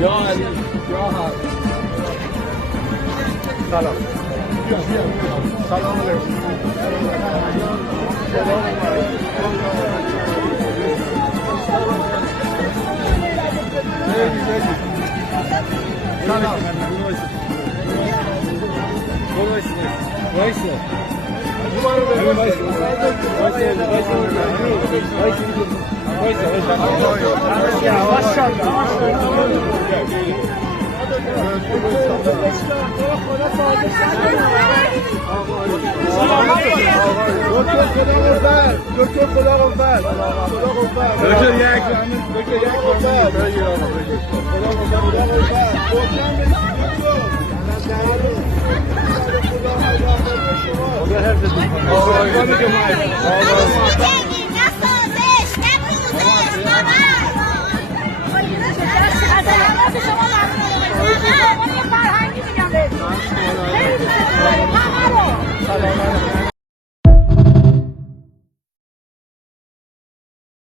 یا علی یا حق سلام سلام علیکم سلام وایسه دکتر خدا قوت دکتر یک خدا قوت